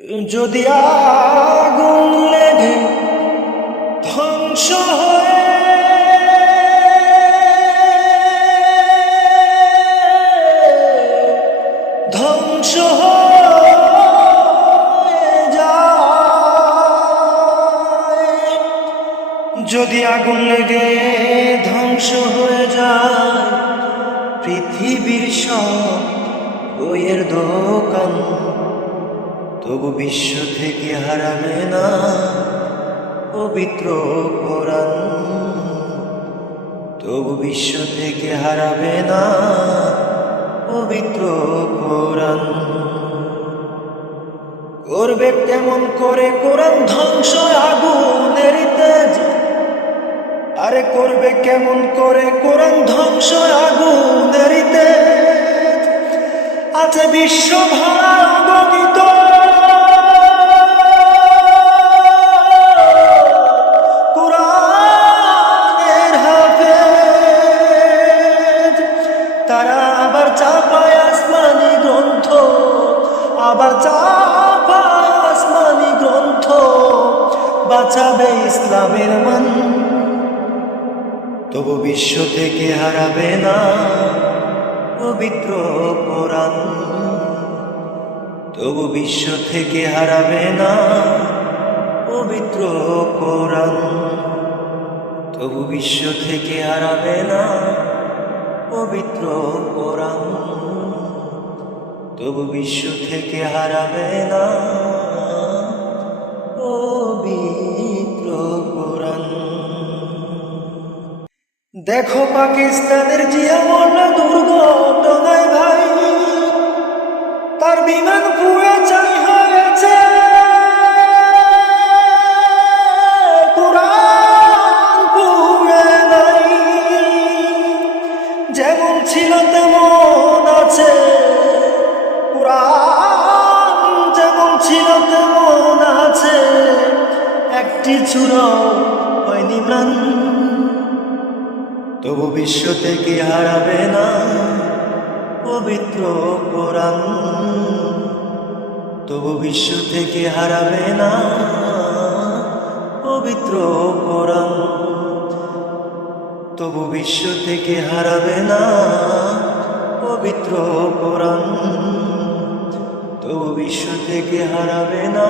যদি আগুন লেগে ধ্বংস হয়ে ধ্বংস যদি আগুন লেগে ধ্বংস হয়ে যায়, পৃথিবীর সব বইয়ের দোকান তবু বিশ্ব থেকে হারাবে না পবিত্র কোরআন। তবু বিশ্ব থেকে হারাবে না পবিত্র কোরআন। করবে কেমন করে কোরআন ধ্বংস আগুনের তেজ? আরে করবে কেমন করে কোরআন ধ্বংস আগুনের তেজ? আছে বিশ্ব ভরা তারা আবার চাপায় আসমানি গ্রন্থ, আবার চাপায় আসমানি গ্রন্থ, বাঁচাবে ইসলামের মান। তবু বিশ্ব থেকে হারাবে না পবিত্র কোরআন। তবু বিশ্ব থেকে হারাবে না পবিত্র কোরআন। তবু বিশ্ব থেকে হারাবে না পবিত্র কোরআন। তবু বিশ্ব থেকে হারাবে না পবিত্র কোরআন। দেখো পাকিস্তানের জিয়া মরল দুর্ঘটনায় ভাই, তার বিমান পুড়ে একটি চূড়াও হয়নি তবু বিশ্ব থেকে হারাবে না পবিত্র কোরআন। তবু বিশ্ব থেকে হারাবে না পবিত্র কোরআন। তবু বিশ্ব থেকে হারাবে না পবিত্র কোরআন। তবু বিশ্ব থেকে হারাবে না